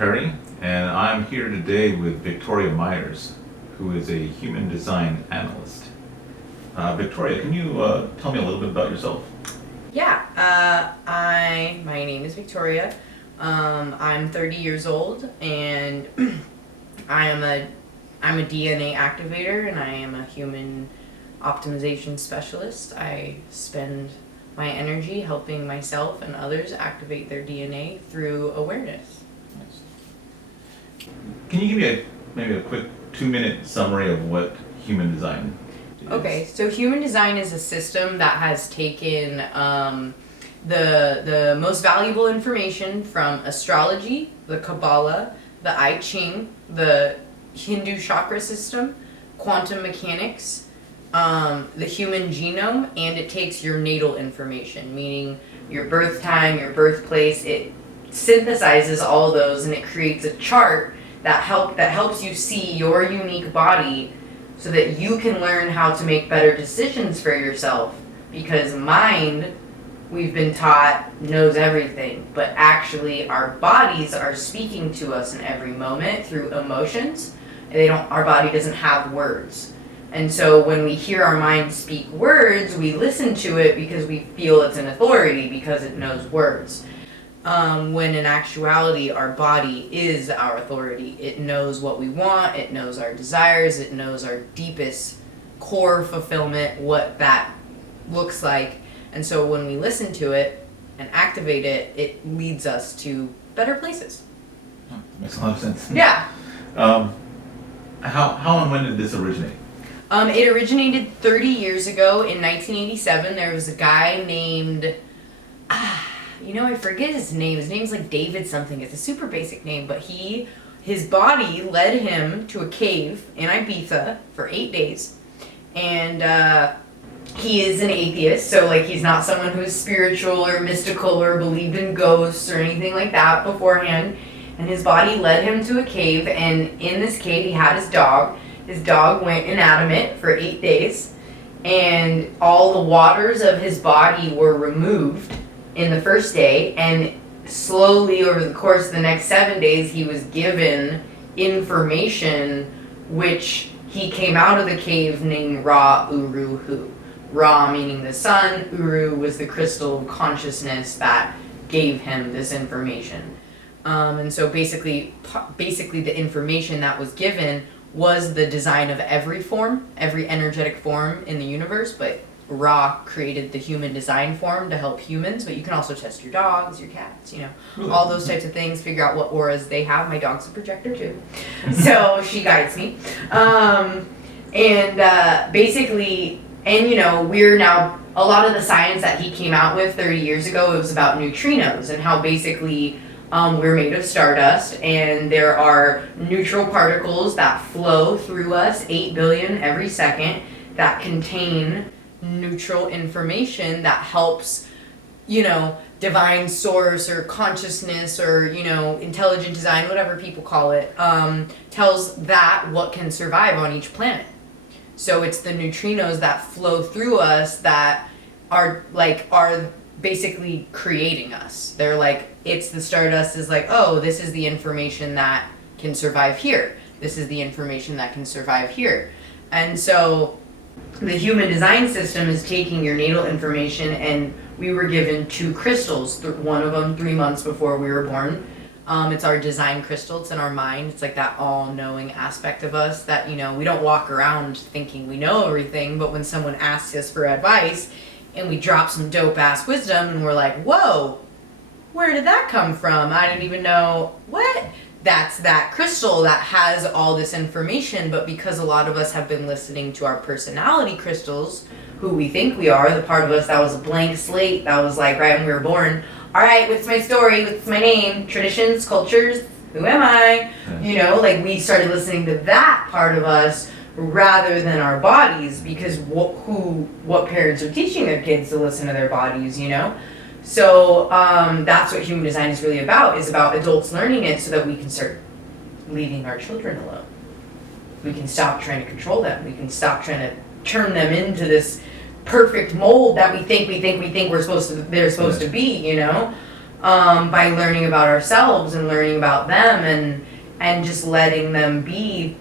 Perry, and I'm here today with Victoria Myers, who is a Human Design Analyst. Victoria, can you tell me a little bit about yourself? Yeah, my name is Victoria. I'm 30 years old, and I'm a DNA activator, and I am a human optimization specialist. I spend my energy helping myself and others activate their DNA through awareness. Nice. Can you give me maybe a quick 2-minute summary of what Human Design is? Okay, so Human Design is a system that has taken the most valuable information from astrology, the Kabbalah, the I Ching, the Hindu chakra system, quantum mechanics, the human genome, and it takes your natal information, meaning your birth time, your birthplace. It synthesizes all those and it creates a chart that helps you see your unique body so that you can learn how to make better decisions for yourself. Because mind, we've been taught, knows everything, but actually our bodies are speaking to us in every moment through emotions. Our body doesn't have words. And so when we hear our mind speak words, we listen to it because we feel it's an authority because it knows words. When in actuality, our body is our authority. It knows what we want, it knows our desires, it knows our deepest core fulfillment, what that looks like. And so when we listen to it and activate it, it leads us to better places. That makes a lot of sense. Yeah. How and when did this originate? It originated 30 years ago in 1987. There was a guy named, I forget his name. His name's like David something. It's a super basic name, but his body led him to a cave in Ibiza for 8 days. And he is an atheist, so like he's not someone who's spiritual or mystical or believed in ghosts or anything like that beforehand. And his body led him to a cave, and in this cave he had his dog. His dog went inanimate for 8 days, and all the waters of his body were removed in the first day, and slowly over the course of the next 7 days he was given information which he came out of the cave named Ra Uru Hu. Ra meaning the sun, Uru was the crystal of consciousness that gave him this information. And so basically the information that was given was the design of every form, every energetic form in the universe, but Ra created the human design form to help humans, but you can also test your dogs, your cats, all those types of things, figure out what auras they have. My dog's a projector too, so she guides me. We're now, a lot of the science that he came out with 30 years ago, it was about neutrinos and how basically we're made of stardust, and there are neutral particles that flow through us, 8 billion every second, that contain neutral information that helps, divine source or consciousness or, intelligent design, whatever people call it, tells that what can survive on each planet. So it's the neutrinos that flow through us that are basically creating us. They're like, it's the stardust is like, oh, this is the information that can survive here. This is the information that can survive here. And so the human design system is taking your natal information, and we were given 2 crystals, one of them 3 months before we were born. It's our design crystal. It's in our mind. It's like that all-knowing aspect of us that, we don't walk around thinking we know everything, but when someone asks us for advice and we drop some dope-ass wisdom and we're like, whoa, where did that come from? I didn't even know. What? That's that crystal that has all this information, but because a lot of us have been listening to our personality crystals, who we think we are, the part of us that was a blank slate, that was like right when we were born, all right, what's my story, what's my name, traditions, cultures, who am I? We started listening to that part of us rather than our bodies, because what parents are teaching their kids to listen to their bodies, So that's what human design is really about, is about adults learning it so that we can start leaving our children alone. We can stop trying to control them. We can stop trying to turn them into this perfect mold that we think they're supposed to be, by learning about ourselves and learning about them and just letting them be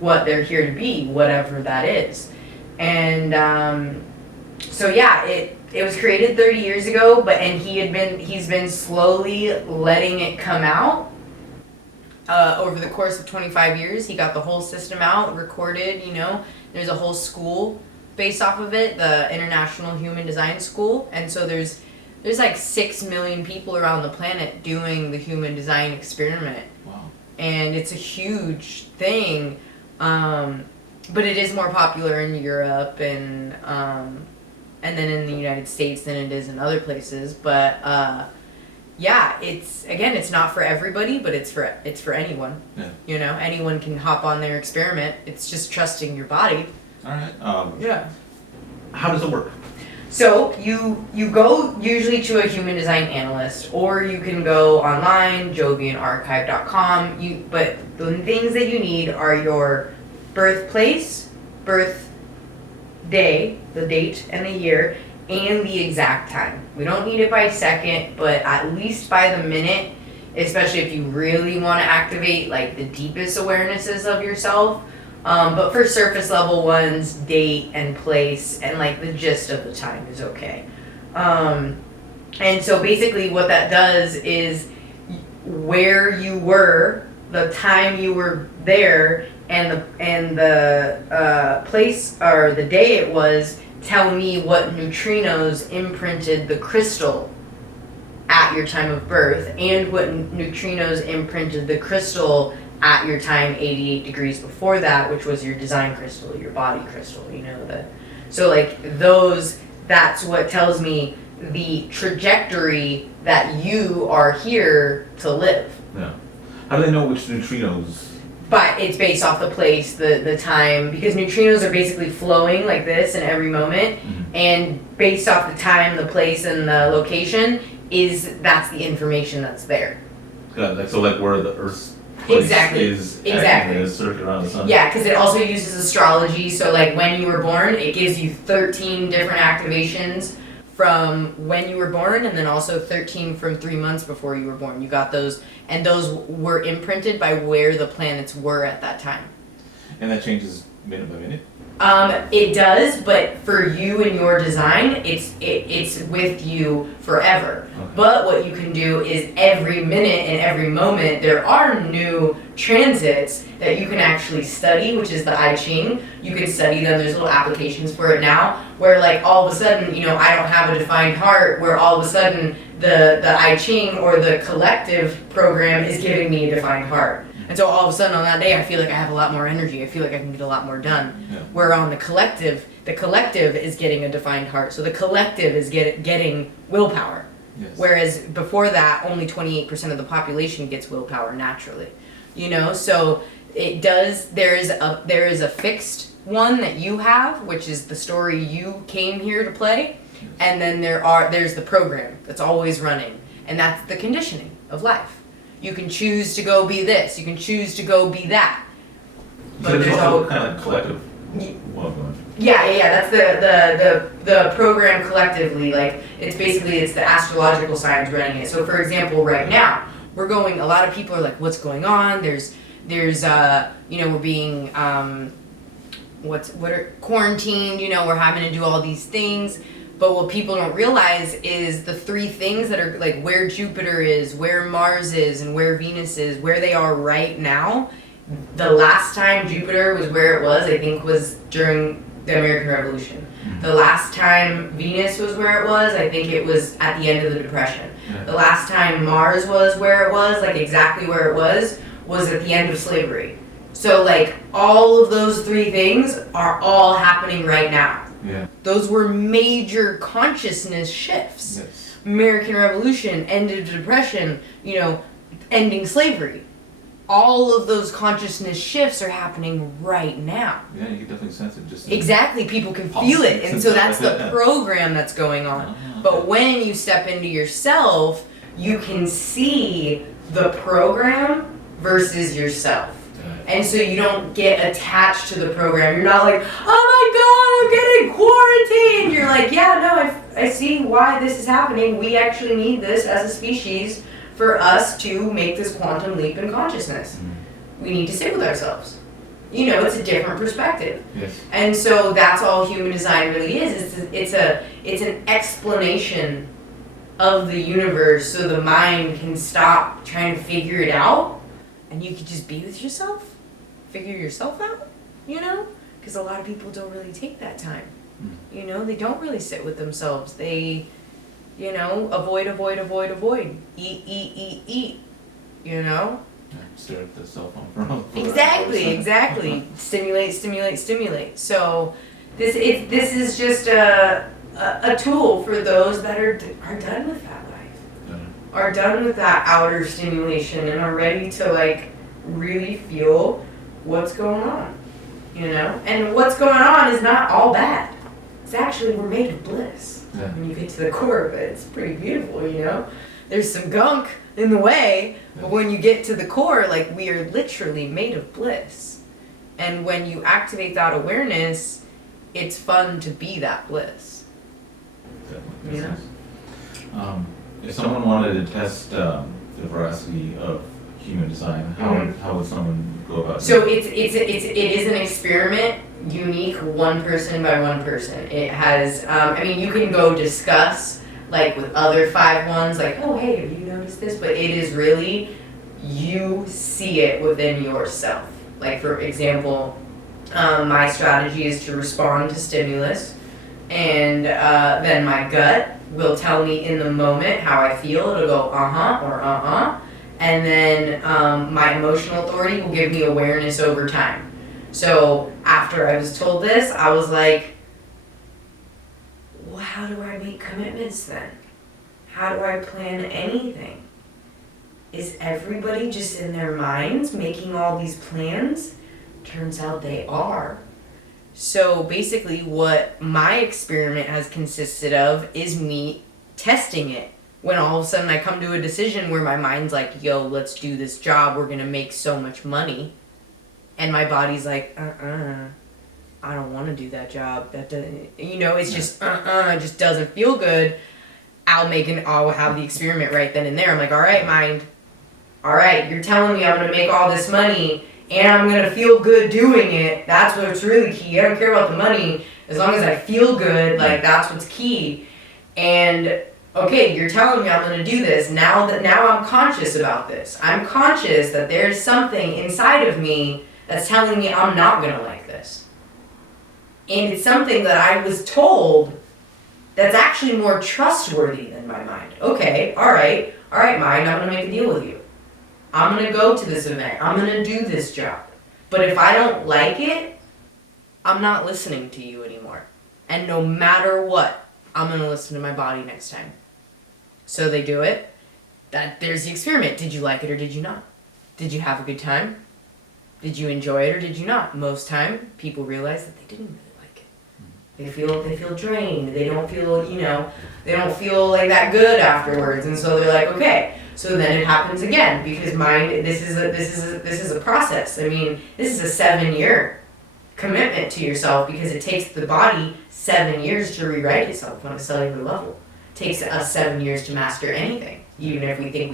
what they're here to be, whatever that is. And so yeah, it was created 30 years ago, he's been slowly letting it come out. Over the course of 25 years, he got the whole system out, recorded, there's a whole school based off of it, the International Human Design School, and so there's like 6 million people around the planet doing the human design experiment. Wow. And it's a huge thing, but it is more popular in Europe and then in the United States than it is in other places, but yeah, it's not for everybody, but it's for anyone. Yeah. Anyone can hop on their experiment. It's just trusting your body. All right. Yeah. How does it work? So you go usually to a human design analyst, or you can go online, jovianarchive.com. But the things that you need are your birthplace, birth day, the date and the year, and the exact time. We don't need it by second, but at least by the minute, especially if you really want to activate like the deepest awarenesses of yourself. But for surface level ones, date and place and like the gist of the time is okay. And so basically what that does is where you were, the time you were there, and the place or the day it was, tell me what neutrinos imprinted the crystal at your time of birth and what neutrinos imprinted the crystal at your time 88 degrees before that, which was your design crystal, your body crystal, so like that's what tells me the trajectory that you are here to live. Yeah. How do they know which neutrinos? But it's based off the place, the time, because neutrinos are basically flowing like this in every moment, and based off the time, the place, and the location, that's the information that's there. So like where the Earth's place is exactly. in a circuit around the sun? Yeah, because it also uses astrology, so like when you were born, it gives you 13 different activations from when you were born, and then also 13 from 3 months before you were born. You got those, and those were imprinted by where the planets were at that time. And that changes minute by minute? It does, but for you and your design, it's with you forever. Okay. But what you can do is every minute and every moment, there are new transits that you can actually study, which is the I Ching. You can study them. There's little applications for it now, where like all of a sudden, I don't have a defined heart, where all of a sudden the I Ching or the collective program is giving me a defined heart. And so all of a sudden on that day, I feel like I have a lot more energy. I feel like I can get a lot more done. Yeah. Where on the collective is getting a defined heart. So the collective is getting willpower. Yes. Whereas before that, only 28% of the population gets willpower naturally. So it does. There is a fixed one that you have, which is the story you came here to play, Yes. and then there's the program that's always running, and that's the conditioning of life. You can choose to go be this. You can choose to go be that. But there's also kind of like collective. Yeah. That's the program collectively. Like it's the astrological signs running it. So for example, right now we're going. A lot of people are like, "What's going on?" There's we're being quarantined. We're having to do all these things. But what people don't realize is the 3 things that are like where Jupiter is, where Mars is, and where Venus is, where they are right now. The last time Jupiter was where it was, I think, was during the American Revolution. The last time Venus was where it was, I think it was at the end of the Depression. Yeah. The last time Mars was where it was, like exactly where it was at the end of slavery. So like all of those 3 things are all happening right now. Yeah. Those were major consciousness shifts. Yes. American Revolution, end of the Depression, ending slavery. All of those consciousness shifts are happening right now. Yeah, you can definitely sense it. Just Exactly, people can feel it, and so that's the program that's going on. Okay. But when you step into yourself, you can see the program versus yourself. And so you don't get attached to the program. You're not like, oh my God, I'm getting quarantined. You're like, yeah, no, I see why this is happening. We actually need this as a species for us to make this quantum leap in consciousness. We need to sit with ourselves. You know, it's a different perspective. Yes. And so that's all human design really is. It's an explanation of the universe so the mind can stop trying to figure it out and you can just be with yourself, figure yourself out, you know? Because a lot of people don't really take that time. You know, they don't really sit with themselves. They, you know, avoid. Eat, you know? Stare at the cell phone for Exactly. Stimulate. So this is just a tool for those that are done with that life, are done with that outer stimulation, and are ready to like really feel what's going on, you know. And what's going on is not all bad. It's actually, we're made of bliss. Yeah. When you get to the core of it, it's pretty beautiful, you know. There's some gunk in the way, but when you get to the core, like, we are literally made of bliss. And when you activate that awareness, it's fun to be that bliss. Definitely. Yeah. If someone wanted to test the veracity of human design, how would someone go about it? So it is an experiment, unique, one person by one person. It has, I mean, you can go discuss like with other 5-1s, like, oh hey, have you noticed this? But it is really, you see it within yourself. Like, for example, my strategy is to respond to stimulus, and then my gut will tell me in the moment how I feel. It'll go uh-huh or uh-uh. And then my emotional authority will give me awareness over time. So after I was told this, I was like, well, how do I make commitments then? How do I plan anything? Is everybody just in their minds making all these plans? Turns out they are. So basically what my experiment has consisted of is me testing it. When all of a sudden I come to a decision where my mind's like, yo, let's do this job, we're gonna make so much money. And my body's like, I don't want to do that job. That doesn't, you know, it's just, it just doesn't feel good. I'll have the experiment right then and there. I'm like, all right, mind. All right, you're telling me I'm going to make all this money and I'm going to feel good doing it. That's what's really key. I don't care about the money. As long as I feel good, like, that's what's key. And okay, you're telling me I'm going to do this. Now I'm conscious about this. I'm conscious that there's something inside of me that's telling me I'm not going to like this. And it's something that I was told that's actually more trustworthy than my mind. Okay, all right, mind, I'm going to make a deal with you. I'm going to go to this event. I'm going to do this job. But if I don't like it, I'm not listening to you anymore. And no matter what, I'm going to listen to my body next time. So they do it. There's the experiment. Did you like it or did you not? Did you have a good time? Did you enjoy it or did you not? Most time, people realize that they didn't really like it. They feel drained. They don't feel, you know, they don't feel like that good afterwards. And so they're like, okay. So then it happens again because mind. This is a process. I mean, this is a 7-year commitment to yourself because it takes the body 7 years to rewrite itself on a cellular level. It takes us 7 years to master anything, even if we think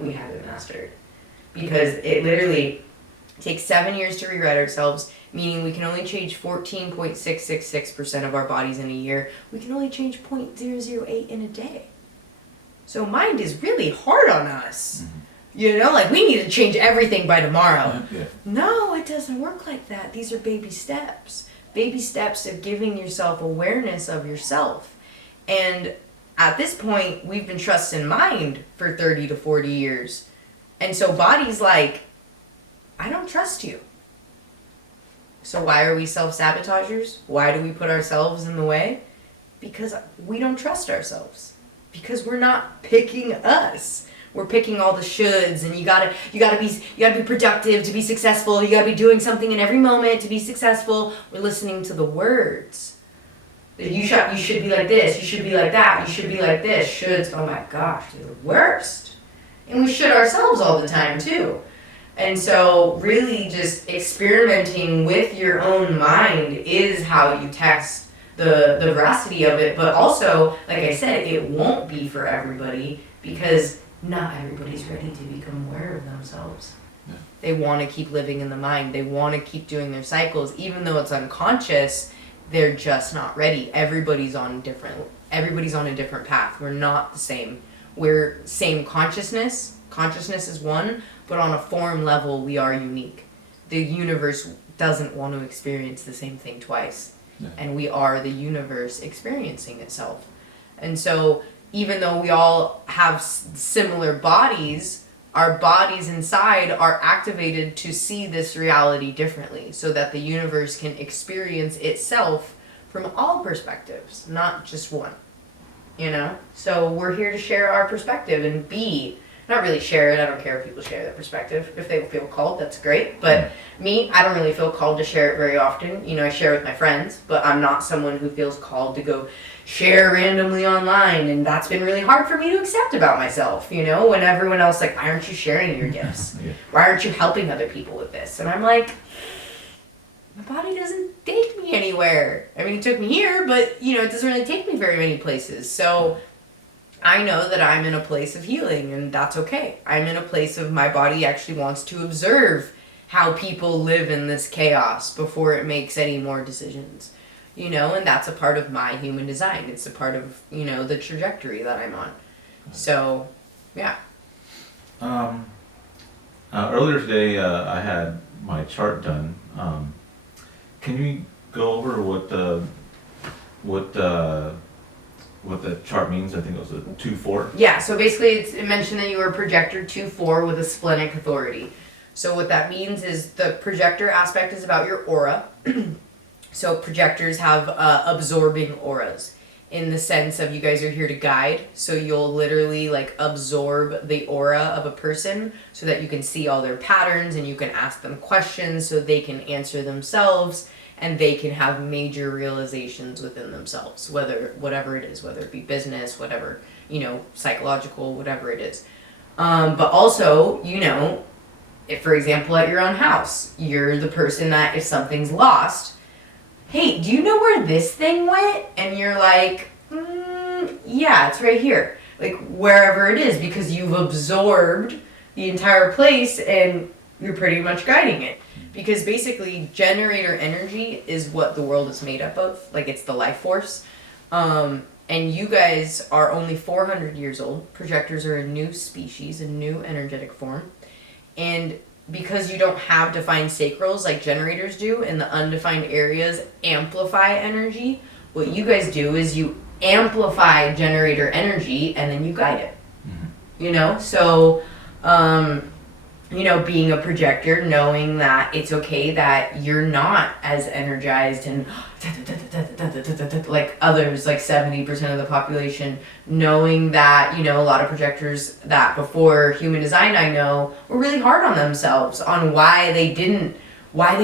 we have it mastered, because it literally takes 7 years to rewrite ourselves, meaning we can only change 14.666% of our bodies in a year. We can only change 0.008 in a day. So mind is really hard on us. Mm-hmm. You know, like, we need to change everything by tomorrow. Yeah. No, it doesn't work like that. These are baby steps. Baby steps of giving yourself awareness of yourself. And at this point, we've been trusting mind for 30 to 40 years. And so body's like, I don't trust you. So why are we self-sabotagers? Why do we put ourselves in the way? Because we don't trust ourselves. Because we're not picking us. We're picking all the shoulds, and you gotta be productive to be successful. You gotta be doing something in every moment to be successful. We're listening to the words. You should be like this. You should be like that. You should be like this. Shoulds. Oh my gosh, they're the worst. And we should ourselves all the time too. And so really just experimenting with your own mind is how you test the veracity of it, but also, like I said, it won't be for everybody because not everybody's ready to become aware of themselves. Yeah. They want to keep living in the mind. They want to keep doing their cycles, even though it's unconscious. They're just not ready. Everybody's on a different path. We're not the same. We're same consciousness. Consciousness is one, but on a form level, we are unique. The universe doesn't want to experience the same thing twice. Yeah. And we are the universe experiencing itself. And so even though we all have similar bodies, our bodies inside are activated to see this reality differently so that the universe can experience itself from all perspectives, not just one. You know? So we're here to share our perspective and not really share it. I don't care if people share their perspective. If they feel called, that's great. But me, I don't really feel called to share it very often. You know, I share with my friends, but I'm not someone who feels called to go share randomly online. And that's been really hard for me to accept about myself, you know, when everyone else like, why aren't you sharing your gifts? Yeah. Why aren't you helping other people with this? And I'm like, my body doesn't take me anywhere. I mean, it took me here, but, you know, it doesn't really take me very many places. So I know that I'm in a place of healing, and that's okay. I'm in a place of my body actually wants to observe how people live in this chaos before it makes any more decisions. You know, and that's a part of my human design. It's a part of, you know, the trajectory that I'm on. So, yeah. Earlier today, I had my chart done. Can you go over what the chart means? I think it was a 2-4. Yeah, so basically it mentioned that you were a projector 2-4 with a splenic authority. So what that means is the projector aspect is about your aura. So projectors have absorbing auras in the sense of you guys are here to guide. So you'll literally like absorb the aura of a person so that you can see all their patterns and you can ask them questions so they can answer themselves and they can have major realizations within themselves, whatever it is, whether it be business, whatever, you know, psychological, whatever it is. But also, you know, if for example at your own house, you're the person that if something's lost, hey, do you know where this thing went? And you're like, yeah, it's right here. Like, wherever it is, because you've absorbed the entire place and you're pretty much guiding it. Because basically, generator energy is what the world is made up of. Like, it's the life force. And you guys are only 400 years old. Projectors are a new species, a new energetic form. And because you don't have defined sacrals like generators do, and the undefined areas amplify energy, what you guys do is you amplify generator energy and then you guide it. Mm-hmm. You know? So, you know, being a projector, knowing that it's okay that you're not as energized and like others, like 70% of the population, knowing that, you know, a lot of projectors that before Human Design I know were really hard on themselves on why they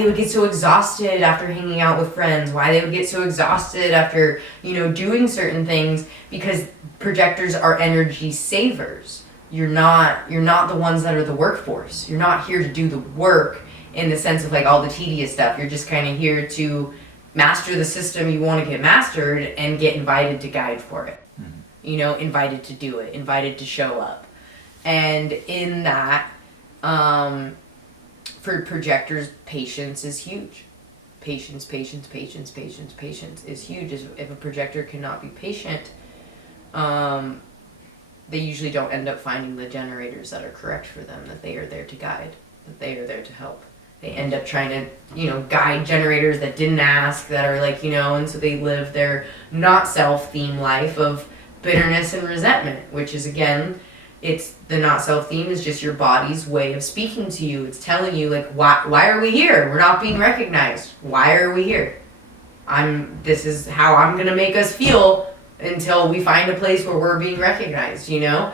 would get so exhausted after hanging out with friends, why they would get so exhausted after, you know, doing certain things, because projectors are energy savers. You're not the ones that are the workforce. You're not here to do the work in the sense of like all the tedious stuff. You're just kind of here to master the system you want to get mastered and get invited to guide for it. Mm-hmm. You know, invited to do it, invited to show up. And in that, for projectors, patience is huge. Patience is huge. If a projector cannot be patient, they usually don't end up finding the generators that are correct for them, that they are there to guide, that they are there to help. They end up trying to, you know, guide generators that didn't ask, that are like, you know, and so they live their not self-theme life of bitterness and resentment, which is, again, it's the not self-theme is just your body's way of speaking to you. It's telling you, like, why are we here? We're not being recognized. Why are we here? This is how I'm going to make us feel until we find a place where we're being recognized, you know?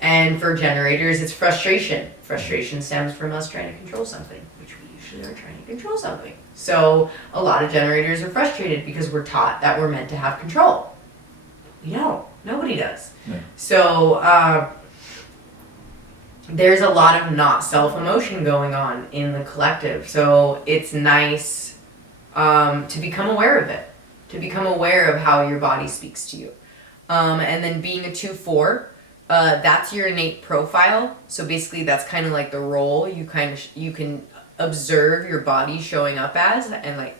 And for generators, it's frustration. Frustration stems from us trying to control something, which we usually are trying to control something. So a lot of generators are frustrated because we're taught that we're meant to have control. We don't. Nobody does. Yeah. So there's a lot of not self-emotion going on in the collective. So it's nice to become aware of it. to become aware of how your body speaks to you. And then being a 2/4, that's your innate profile. So basically that's kind of like the role you can observe your body showing up as, and like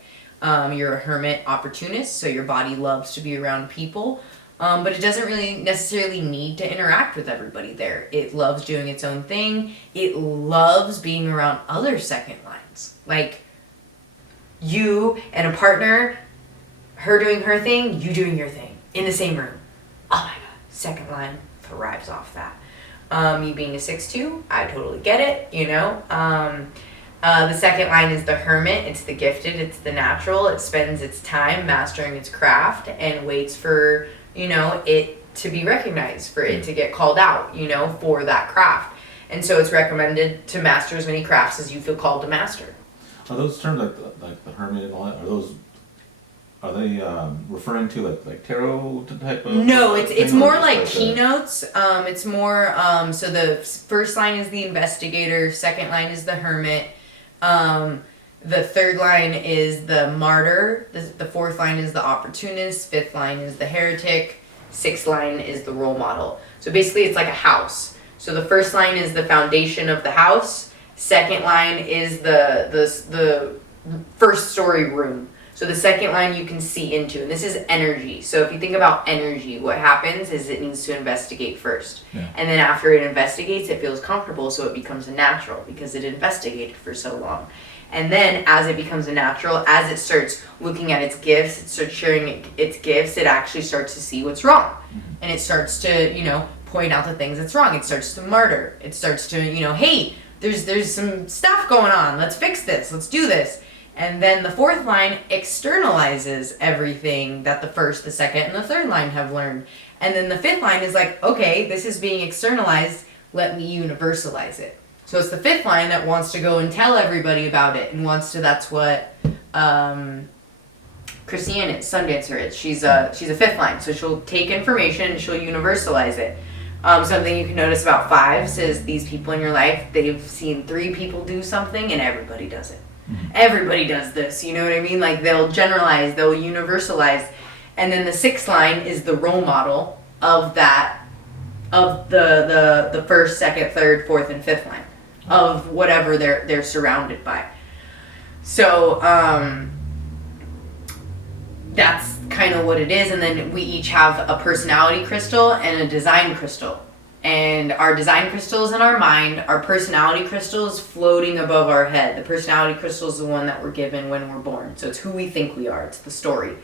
you're a hermit opportunist, so your body loves to be around people. But it doesn't really necessarily need to interact with everybody there. It loves doing its own thing. It loves being around other second lines. Like you and a partner, her doing her thing, you doing your thing in the same room. Oh my God, second line thrives off that. You being a 6/2, I totally get it, you know. The second line is the hermit. It's the gifted, it's the natural. It spends its time mastering its craft and waits for, you know, it to be recognized, for it to get called out, you know, for that craft. And so it's recommended to master as many crafts as you feel called to master. Are those terms like the hermit and all that? Are they referring to like tarot type of? No, it's more like like keynotes. It's more so the first line is the investigator, second line is the hermit, the third line is the martyr, the fourth line is the opportunist, fifth line is the heretic, sixth line is the role model. So basically it's like a house. So the first line is the foundation of the house, second line is the first story room. So the second line you can see into, and this is energy. So if you think about energy, what happens is it needs to investigate first. Yeah. And then after it investigates, it feels comfortable, so it becomes a natural because it investigated for so long. And then as it becomes a natural, as it starts looking at its gifts, it starts sharing its gifts, it actually starts to see what's wrong. Mm-hmm. And it starts to, you know, point out the things that's wrong. It starts to martyr. It starts to, you know, hey, there's some stuff going on. Let's fix this. Let's do this. And then the fourth line externalizes everything that the first, the second, and the third line have learned. And then the fifth line is like, okay, this is being externalized, let me universalize it. So it's the fifth line that wants to go and tell everybody about it, and wants to, that's what Christiane is, Sundancer is. She's a fifth line, so she'll take information and she'll universalize it. Something you can notice about fives is these people in your life, they've seen 3 people do something and everybody does it. Mm-hmm. Everybody does this, you know what I mean? Like they'll generalize, they'll universalize. And then the sixth line is the role model of that, of the first, second, third, fourth, and fifth line of whatever they're surrounded by. So that's kind of what it is. And then we each have a personality crystal and a design crystal. And our design crystal is in our mind. Our personality crystal is floating above our head. The personality crystal is the one that we're given when we're born. So it's who we think we are. It's the story.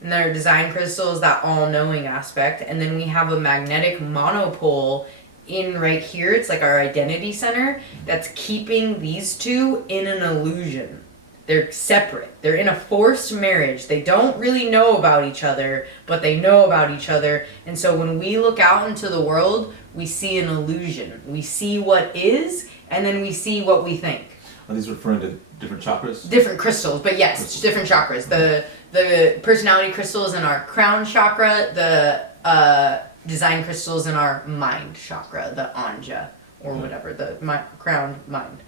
And then our design crystal is that all-knowing aspect. And then we have a magnetic monopole in right here. It's like our identity center that's keeping these two in an illusion. They're separate. They're in a forced marriage. They don't really know about each other, but they know about each other. And so when we look out into the world, we see an illusion. We see what is, and then we see what we think. Are these referring to different chakras? Different crystals, but yes, it's different chakras. The personality crystal is in our crown chakra. The design crystal is in our mind chakra, the anja, or whatever, the crown mind.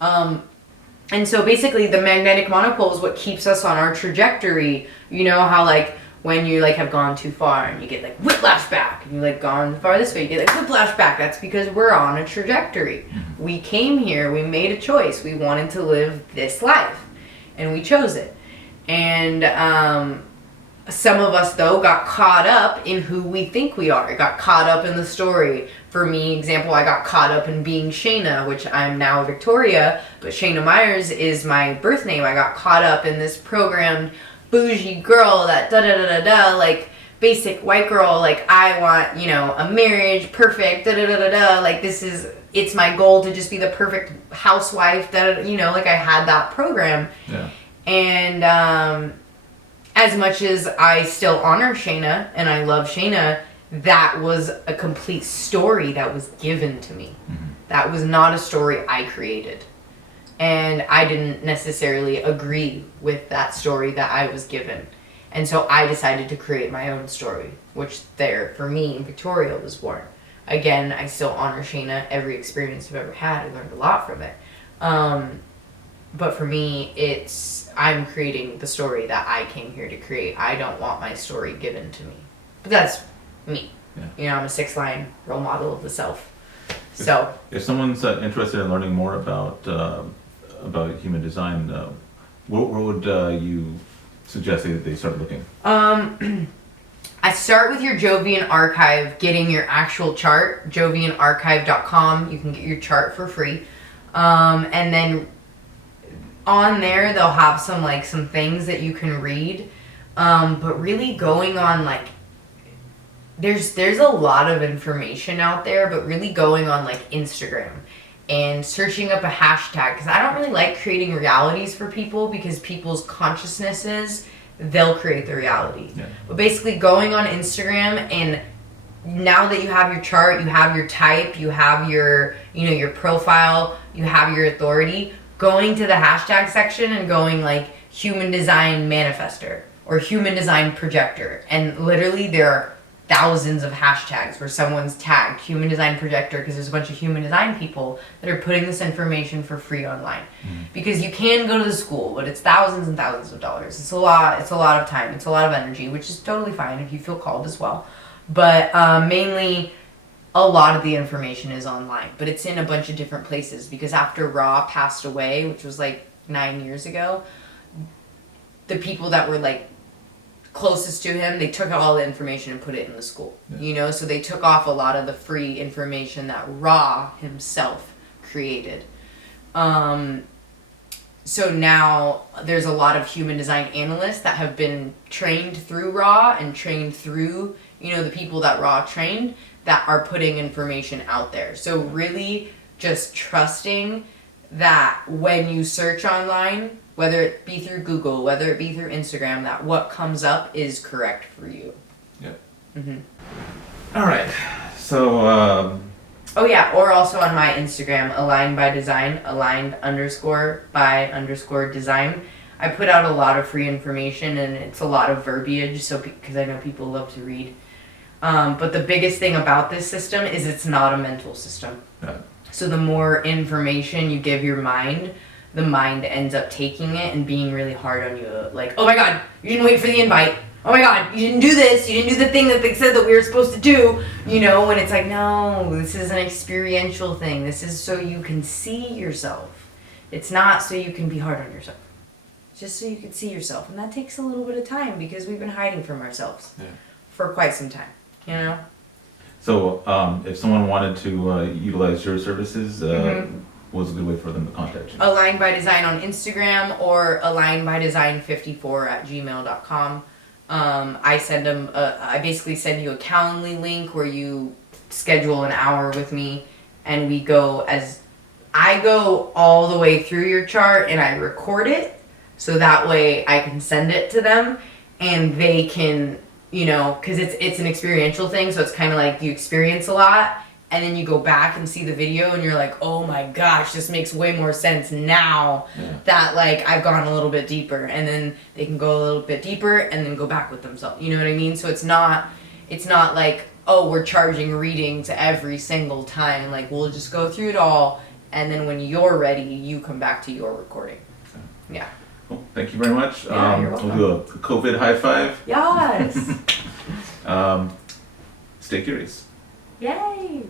Yeah. And so basically the magnetic monopole is what keeps us on our trajectory. You know how like when you like have gone too far and you get like whiplash back, and you like gone far this way, you get like whiplash back. That's because we're on a trajectory. We came here, we made a choice. We wanted to live this life and we chose it. And some of us though got caught up in who we think we are. Got caught up in the story. For me, example, I got caught up in being Shayna, which I'm now Victoria, but Shayna Myers is my birth name. I got caught up in this programmed bougie girl that da-da-da-da-da, like basic white girl, like I want, you know, a marriage, perfect, da-da-da-da-da, like it's my goal to just be the perfect housewife, that, you know, like I had that program. Yeah. And as much as I still honor Shayna and I love Shayna, that was a complete story that was given to me. Mm-hmm. That was not a story I created. And I didn't necessarily agree with that story that I was given. And so I decided to create my own story, which there, for me, Victoria was born. Again, I still honor Shayna. Every experience I've ever had, I learned a lot from it. but for me, I'm creating the story that I came here to create. I don't want my story given to me. But that's me. Yeah. You know, I'm a 6-line role model of the self. So if someone's interested in learning more about human design, where would you suggest they start looking? I start with your Jovian archive, getting your actual chart, jovianarchive.com. You can get your chart for free. And then on there, they'll have some things that you can read. But really going on there's a lot of information out there, but really going on Instagram and searching up a hashtag, because I don't really like creating realities for people, because people's consciousnesses, they'll create the reality. Yeah. But basically going on Instagram, and now that you have your chart, you have your type, you have your profile, you have your authority, going to the hashtag section and going human design manifester or human design projector, and literally there are thousands of hashtags where someone's tagged human design projector, because there's a bunch of human design people that are putting this information for free online. Because you can go to the school, but it's thousands and thousands of dollars. It's a lot of time, it's a lot of energy, which is totally fine if you feel called as well. But mainly a lot of the information is online, but it's in a bunch of different places, because after Ra passed away, which was 9 years ago, the people that were closest to him, they took all the information and put it in the school. Yeah. So they took off a lot of the free information that Ra himself created. So now there's a lot of human design analysts that have been trained through Ra and trained through the people that Ra trained, that are putting information out there. So really just trusting that when you search online, whether it be through Google, whether it be through Instagram, that what comes up is correct for you. Yep. Mm-hmm. All right. So. Oh yeah, or also on my Instagram, aligned by design, aligned_by_design. I put out a lot of free information, and it's a lot of verbiage, so because I know people love to read. But the biggest thing about this system is it's not a mental system. Yeah. So the more information you give your mind, the mind ends up taking it and being really hard on you. Oh my God, you didn't wait for the invite. Oh my God, you didn't do this. You didn't do the thing that they said that we were supposed to do. When it's no, this is an experiential thing. This is so you can see yourself. It's not so you can be hard on yourself. It's just so you can see yourself. And that takes a little bit of time, because we've been hiding from ourselves for quite some time, So if someone wanted to utilize your services, what's a good way for them to contact you? Aligned by Design on Instagram, or alignedbydesign54@gmail.com. I basically send you a Calendly link where you schedule an hour with me, and I go all the way through your chart and I record it, so that way I can send it to them and they can, because it's an experiential thing, so it's kind of you experience a lot, and then you go back and see the video and you're oh my gosh, this makes way more sense now that I've gone a little bit deeper, and then they can go a little bit deeper and then go back with themselves. You know what I mean? So it's not oh, we're charging readings every single time. We'll just go through it all, and then when you're ready, you come back to your recording. Yeah. Well, thank you very much. Yeah, you're welcome. We'll do a COVID high five. Yes. Stay curious. Yay.